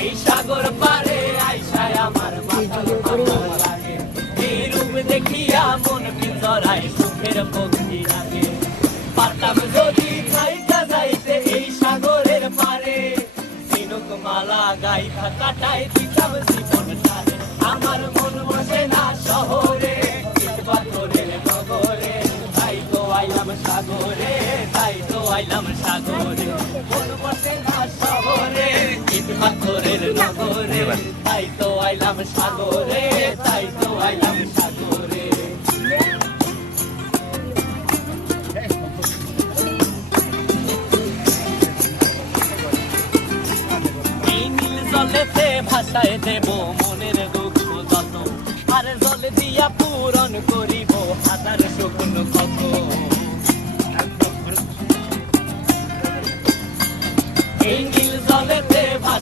এই সাগর পারে আইসায় আমার মাথা লাগে। এই রূপ দেখিয়া মন ভিতরায় সুখের ভক্তি লাগে। পারতাম যদি যাইতা যাইতে এই সাগরের পারে, ঝিনুক মালা গাইথা কাটাই দিতাম জীবনটারে। আমার মন বসে না শহরে, ইট পাথরের নগরে, তাই তো আইলাম সাগরে, তাই তো আইলাম সাগরে। মন বসে না শহরে, ইট পাথরের নগরে, তাই তো আইলাম সাগরে, তাই তো আইলাম সাগরে। এই নীল জলেতে ভাসায় দেব